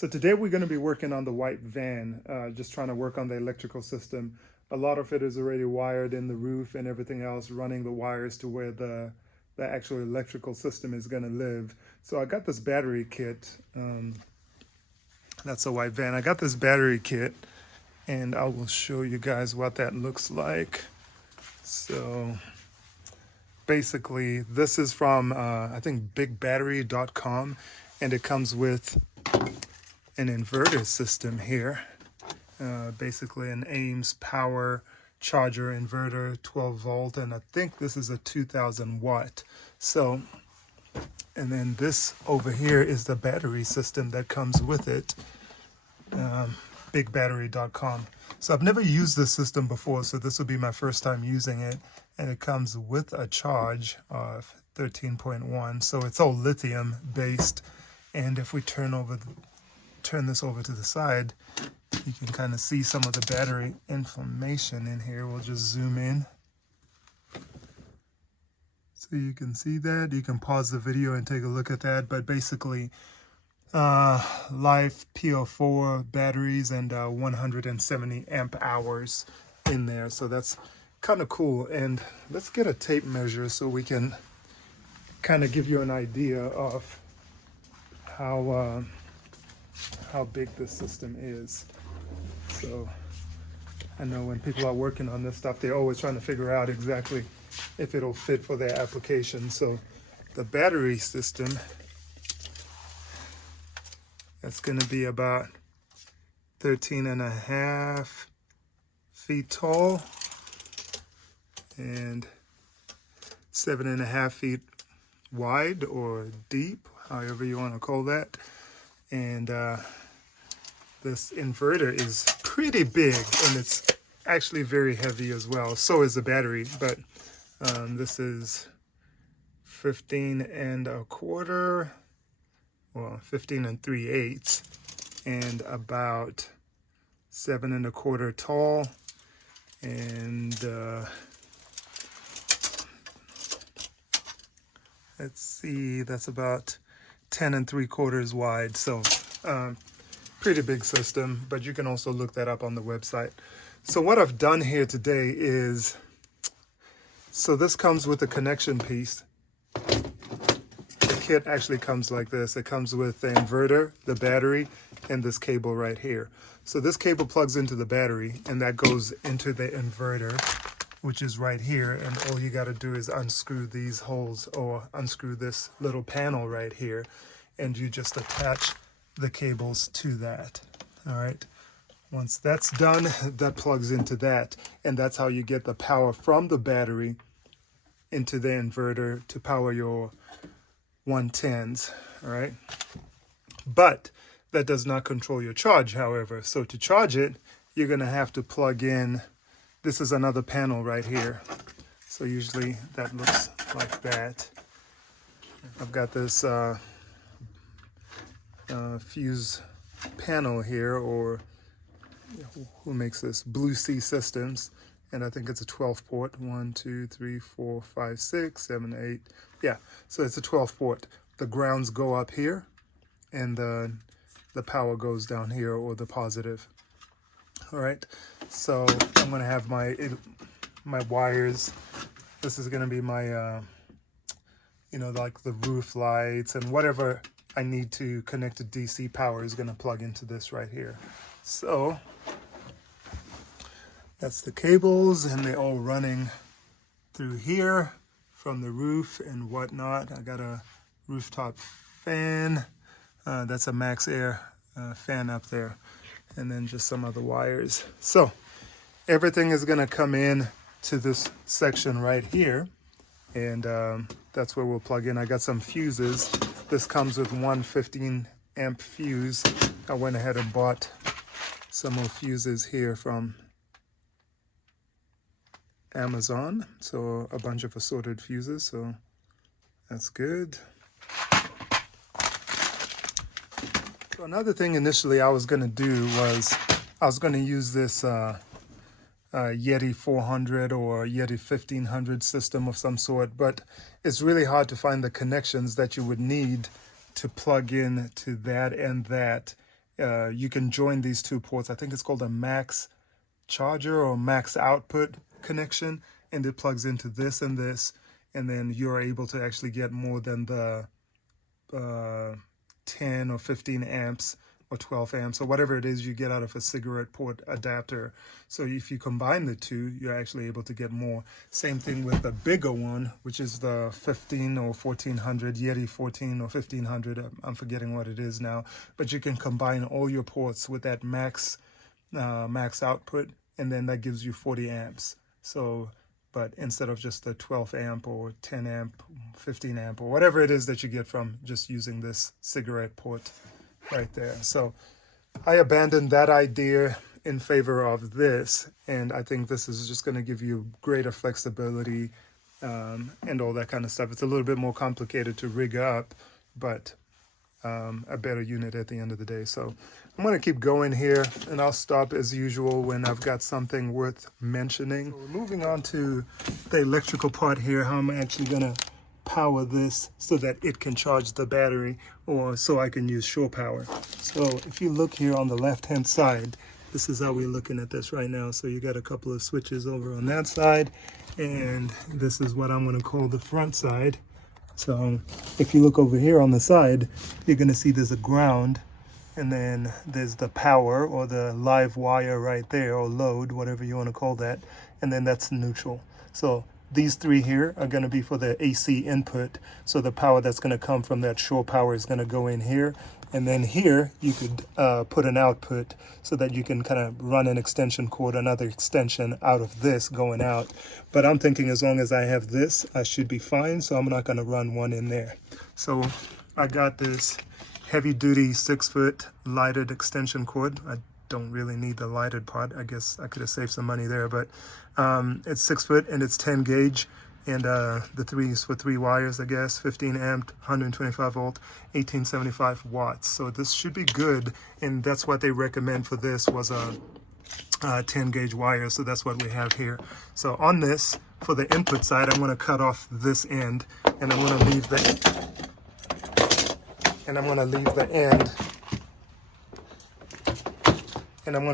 So today we're going to be working on the white van, just trying to work on the electrical system. A lot of it is already wired in the roof and everything else, running the wires to where the actual electrical system is going to live. So I got this battery kit. That's a white van. I got this battery kit and I will show you guys what that looks like. So basically this is from, I think BIgBattery.com, and it comes with an inverter system here. Basically an Ames power charger inverter, 12 volt, and I think this is a 2000 watt. So, and then this over here is the battery system that comes with it, BIgBattery.com. So I've never used this system before, so this will be my first time using it, and it comes with a charge of 13.1, so it's all lithium based. And if we turn this over to the side, you can kind of see some of the battery information in here. We'll just zoom in so you can see that. You can pause the video and take a look at that. But basically, live PO4 batteries and 170 amp hours in there. So that's kind of cool. And let's get a tape measure so we can kind of give you an idea of how big this system is. So I know when people are working on this stuff, they're always trying to figure out exactly if it'll fit for their application. So the battery system, that's going to be about 13.5 feet tall and 7.5 feet wide or deep, however you want to call that. And this inverter is pretty big, and it's actually very heavy as well. So is the battery, but this is 15 1/4, well, 15 3/8, and about 7 1/4 tall, and let's see, that's about 10 3/4 wide. So pretty big system, but you can also look that up on the website. So what I've done here today is, so this comes with a connection piece. The kit actually comes like this. It comes with the inverter, the battery, and this cable right here. So this cable plugs into the battery, and that goes into the inverter, which is right here. And all you got to do is unscrew these holes, or unscrew this little panel right here, and you just attach the cables to that. All right, once that's done, that plugs into that, and that's how you get the power from the battery into the inverter to power your 110s. All right, but that does not control your charge, however. So to charge it, you're going to have to plug in, this is another panel right here. So usually that looks like that. I've got this fuse panel here, or who makes this? Blue Sea Systems, and I think it's a 12 port. 1 2 3 4 5 6 7 8. Yeah, so it's a 12 port. The grounds go up here, and the power goes down here, or the positive. All right, so I'm going to have my wires. This is going to be my like the roof lights and whatever I need to connect to DC power is going to plug into this right here. So that's the cables, and they're all running through here from the roof and whatnot. I got a rooftop fan. That's a Max Air fan up there, and then just some other wires. So everything is going to come in to this section right here, and that's where we'll plug in. I got some fuses. This comes with one 15 amp fuse. I went ahead and bought some more fuses here from Amazon. So a bunch of assorted fuses, so that's good. So another thing initially I was going to do was I was going to use this Yeti 400 or Yeti 1500 system of some sort, but it's really hard to find the connections that you would need to plug in to that and that you can join these two ports. I think it's called a max charger or max output connection, and it plugs into this, and then you're able to actually get more than the 10 or 15 amps or 12 amps or whatever it is you get out of a cigarette port adapter. So if you combine the two, you're actually able to get more. Same thing with the bigger one, which is the 15 or 1400 Yeti 14 or 1500. I'm forgetting what it is now, but you can combine all your ports with that max output, and then that gives you 40 amps. So, but instead of just the 12 amp or 10 amp, 15 amp, or whatever it is that you get from just using this cigarette port right there. So I abandoned that idea in favor of this, and I think this is just going to give you greater flexibility and all that kind of stuff. It's a little bit more complicated to rig up, but a better unit at the end of the day. So I'm going to keep going here, and I'll stop as usual when I've got something worth mentioning. So we're moving on to the electrical part here, how I'm actually going to power this so that it can charge the battery, or so I can use shore power. So if you look here on the left hand side, this is how we're looking at this right now. So you got a couple of switches over on that side, and this is what I'm going to call the front side. So if you look over here on the side, you're going to see there's a ground, and then there's the power or the live wire right there, or load, whatever you want to call that, and then that's neutral. So these three here are going to be for the AC input. So the power that's going to come from that shore power is going to go in here. And then here you could put an output so that you can kind of run an extension cord, another extension out of this going out. But I'm thinking as long as I have this, I should be fine. So I'm not going to run one in there. So I got this heavy duty 6-foot lighted extension cord. I don't really need the lighted part. I guess I could have saved some money there, but it's 6 foot and it's 10 gauge, and the three is for 3 wires, I guess, 15 amp, 125 volt, 1875 watts. So this should be good, and that's what they recommend for this was a 10 gauge wire. So that's what we have here. So on this, for the input side, I'm going to cut off this end, and I'm going to leave the end. And I'm going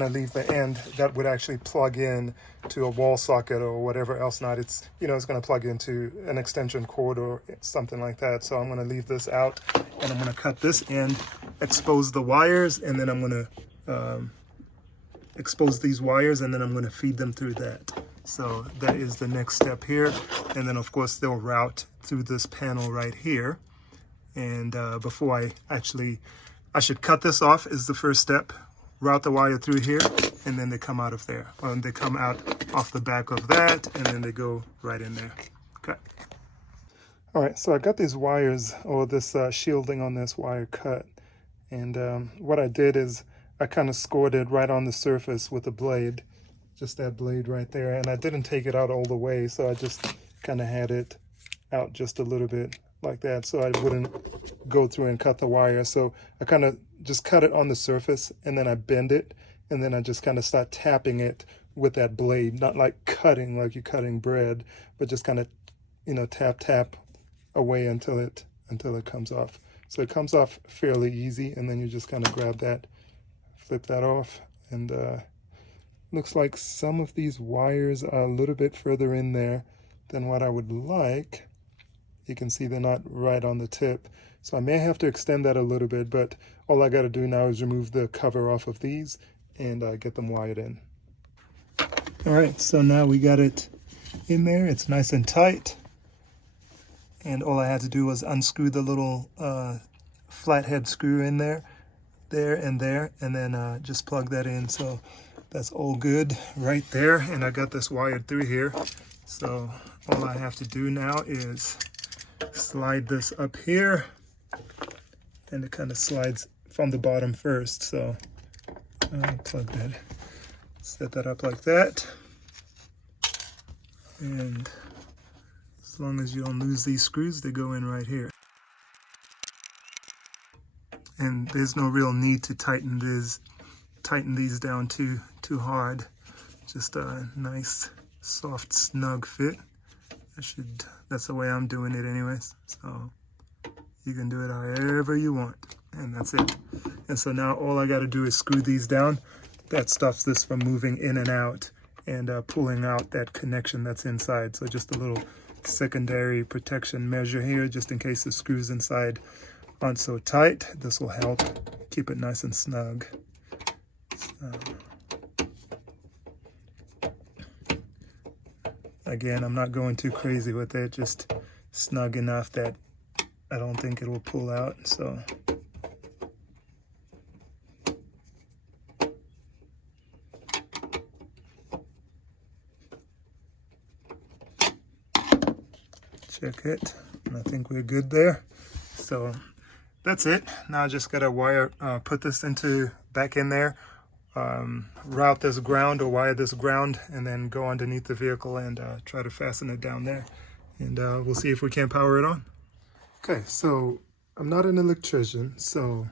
to leave the end that would actually plug in to a wall socket or whatever else not. It's, it's going to plug into an extension cord or something like that. So I'm going to leave this out, and I'm going to cut this end, expose the wires, and then I'm going to expose these wires, and then I'm going to feed them through that. So that is the next step here. And then of course they'll route through this panel right here. And before I should cut this off is the first step. Route the wire through here, and then they come out of there. They come out off the back of that, and then they go right in there. Okay. All right, so I got these wires, or this shielding on this wire cut. And what I did is I kind of scored it right on the surface with a blade, just that blade right there. And I didn't take it out all the way, so I just kind of had it out just a little bit like that, so I wouldn't go through and cut the wire. So I kind of just cut it on the surface, and then I bend it, and then I just kind of start tapping it with that blade, not like cutting like you're cutting bread, but just kind of tap away until it comes off. So it comes off fairly easy, and then you just kind of grab that, flip that off, and looks like some of these wires are a little bit further in there than what I would like. You can see they're not right on the tip. So I may have to extend that a little bit, but all I got to do now is remove the cover off of these and get them wired in. All right, so now we got it in there. It's nice and tight. And all I had to do was unscrew the little flathead screw in there, and then just plug that in. So that's all good right there. And I got this wired through here. So all I have to do now is slide this up here, and it kind of slides from the bottom first. So plug that, set that up like that, and as long as you don't lose these screws, they go in right here. And there's no real need to tighten these down too hard. Just a nice, soft, snug fit. That's the way I'm doing it anyways. So you can do it however you want. and that's it. And so now all I got to do is screw these down. That stops this from moving in and out and pulling out that connection that's inside. So just a little secondary protection measure here, just in case the screws inside aren't so tight. This will help keep it nice and snug. So, again, I'm not going too crazy with it, just snug enough that I don't think it will pull out. So check it, and I think we're good there. So that's it. Now I just gotta wire, put this back in there, route this ground or wire this ground, and then go underneath the vehicle and try to fasten it down there. And we'll see if we can power it on. Okay, so I'm not an electrician, so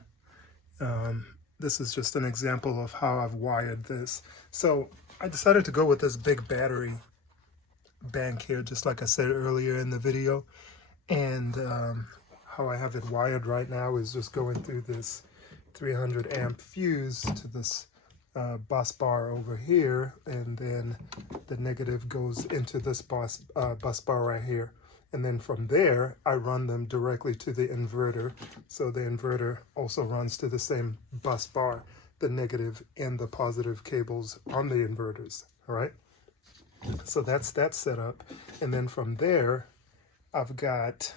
this is just an example of how I've wired this. So I decided to go with this BIgBattery bank here, just like I said earlier in the video. And how I have it wired right now is just going through this 300 amp fuse to this bus bar over here, and then the negative goes into this bus bar right here. And then from there, I run them directly to the inverter. So the inverter also runs to the same bus bar, the negative and the positive cables on the inverters, all right? So that's that setup. And then from there, I've got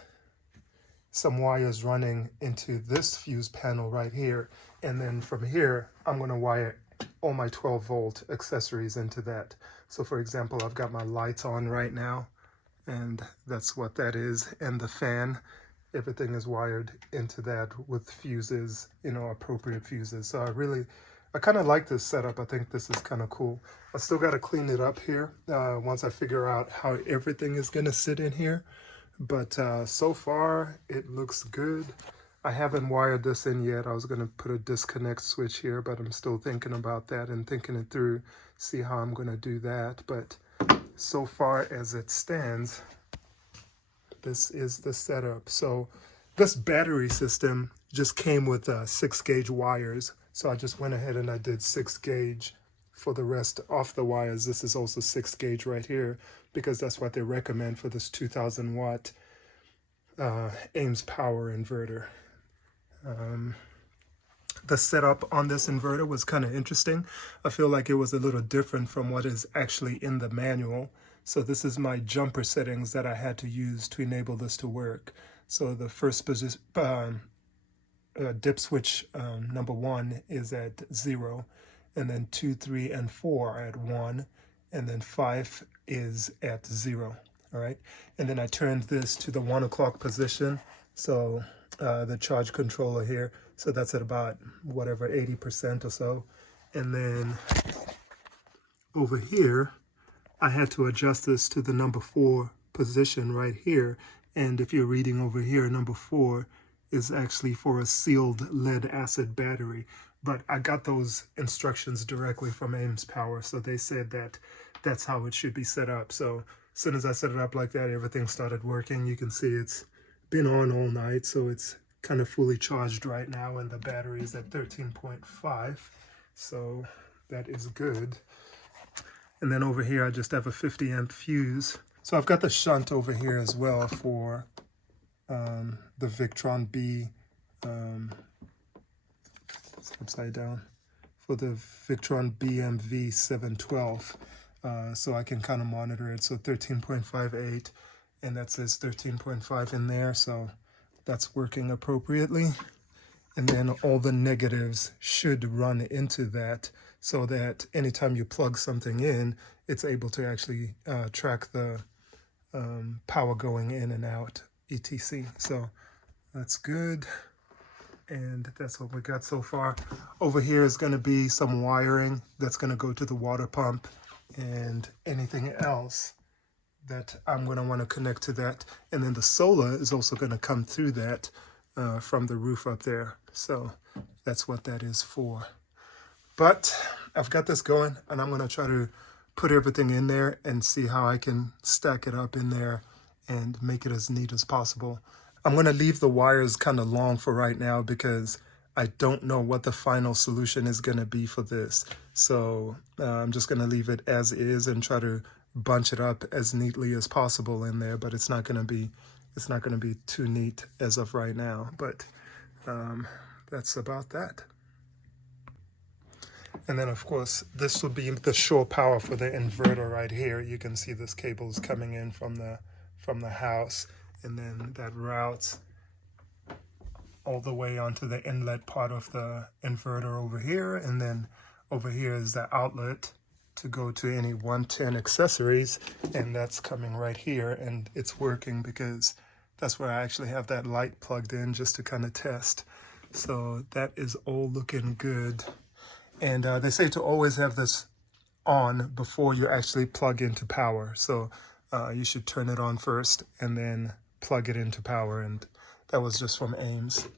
some wires running into this fuse panel right here. And then from here, I'm going to wire all my 12 volt accessories into that. So for example, I've got my lights on right now, and that's what that is. And the fan, everything is wired into that with fuses, you know, appropriate fuses. So I kind of like this setup. I think this is kind of cool. I still got to clean it up here once I figure out how everything is going to sit in here. But so far, it looks good. I haven't wired this in yet. I was going to put a disconnect switch here, but I'm still thinking about that and thinking it through, see how I'm going to do that. But so far as it stands, this is the setup. So this battery system just came with 6-gauge wires. So I just went ahead and I did 6-gauge for the rest of the wires. This is also 6-gauge right here, because that's what they recommend for this 2000 watt iAMMarchal inverter. The setup on this inverter was kind of interesting. I feel like it was a little different from what is actually in the manual. So this is my jumper settings that I had to use to enable this to work. So the first position, dip switch number 1 is at 0, and then 2, 3, and 4 are at 1, and then 5 is at 0. All right, and then I turned this to the 1 o'clock position. So the charge controller here, so that's at about whatever 80% or so. And then over here, I had to adjust this to the number 4 position right here. And if you're reading over here, number 4 is actually for a sealed lead acid battery. But I got those instructions directly from iAMMarchal, so they said that that's how it should be set up. So as soon as I set it up like that, everything started working. You can see it's been on all night, so it's kind of fully charged right now, and the battery is at 13.5, so that is good. And then over here, I just have a 50 amp fuse. So I've got the shunt over here as well for the Victron B, it's upside down, for the Victron BMV 712. So I can kind of monitor it. So 13.58, and that says 13.5 in there. So that's working appropriately. And then all the negatives should run into that, so that anytime you plug something in, it's able to actually track the power going in and out, etc. So that's good. And that's what we got so far. Over here is going to be some wiring that's going to go to the water pump, and anything else that I'm going to want to connect to that. And then the solar is also going to come through that from the roof up there. So that's what that is for. But I've got this going, and I'm going to try to put everything in there and see how I can stack it up in there and make it as neat as possible. I'm going to leave the wires kind of long for right now, because I don't know what the final solution is going to be for this. So I'm just going to leave it as is and try to bunch it up as neatly as possible in there, but it's not going to be too neat as of right now. But that's about that. And then, of course, this will be the shore power for the inverter right here. You can see this cable is coming in from the house, and then that routes all the way onto the inlet part of the inverter over here. And then over here is the outlet to go to any 110 accessories, and that's coming right here. And it's working because that's where I actually have that light plugged in just to kind of test. So that is all looking good. And they say to always have this on before you actually plug into power. So you should turn it on first and then plug it into power. And that was just from Ames.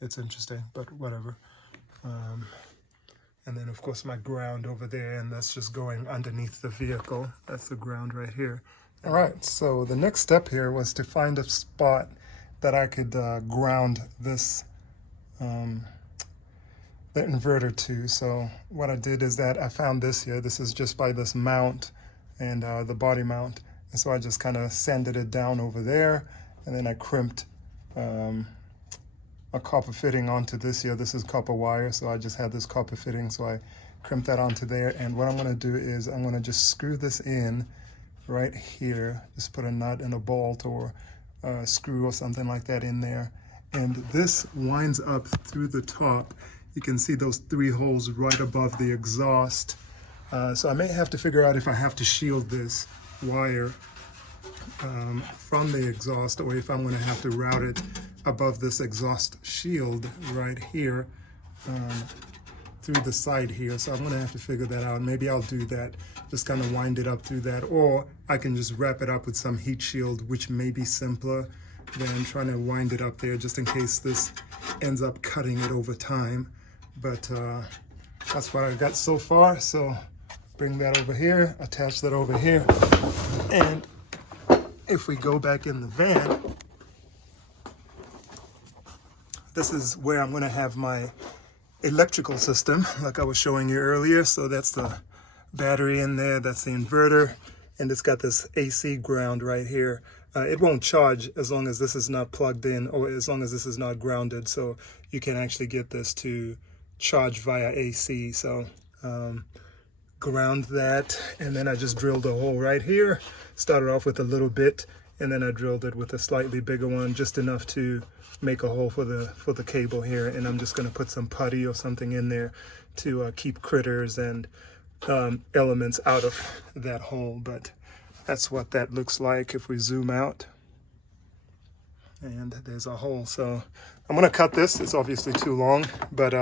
It's interesting, but whatever. And then, of course, my ground over there, and that's just going underneath the vehicle. That's the ground right here. All right, so the next step here was to find a spot that I could ground this the inverter to. So what I did is that I found this here. This is just by this mount and the body mount. And so I just kind of sanded it down over there, and then I crimped a copper fitting onto this here. This is copper wire, so I just had this copper fitting, so I crimped that onto there. And what I'm going to do is I'm going to just screw this in right here. Just put a nut and a bolt or a screw or something like that in there. And this winds up through the top. You can see those 3 holes right above the exhaust. So I may have to figure out if I have to shield this wire from the exhaust, or if I'm going to have to route it above this exhaust shield right here through the side here. So I'm going to have to figure that out. Maybe I'll do that, just kind of wind it up through that, or I can just wrap it up with some heat shield, which may be simpler than trying to wind it up there, just in case this ends up cutting it over time. But that's what I got so far. So bring that over here, attach that over here, and if we go back in the van, this is where I'm going to have my electrical system, like I was showing you earlier. So that's the battery in there, that's the inverter, and it's got this AC ground right here. It won't charge as long as this is not plugged in, or as long as this is not grounded. So you can actually get this to charge via AC. So ground that, and then I just drilled a hole right here. Started off with a little bit, and then I drilled it with a slightly bigger one, just enough to make a hole for the cable here. And I'm just going to put some putty or something in there to keep critters and elements out of that hole. But that's what that looks like if we zoom out. And there's a hole. So I'm going to cut this. It's obviously too long, but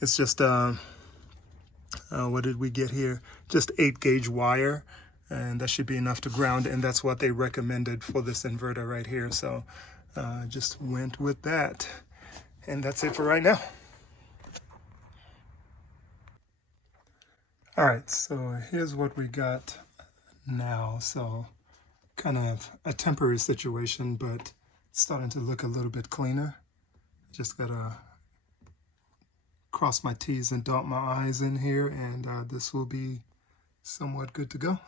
it's just what did we get here? Just 8-gauge wire, and that should be enough to ground, and that's what they recommended for this inverter right here. So just went with that, and that's it for right now. All right, so here's what we got now. So kind of a temporary situation, but it's starting to look a little bit cleaner. Just gotta cross my T's and dot my I's in here, and this will be somewhat good to go.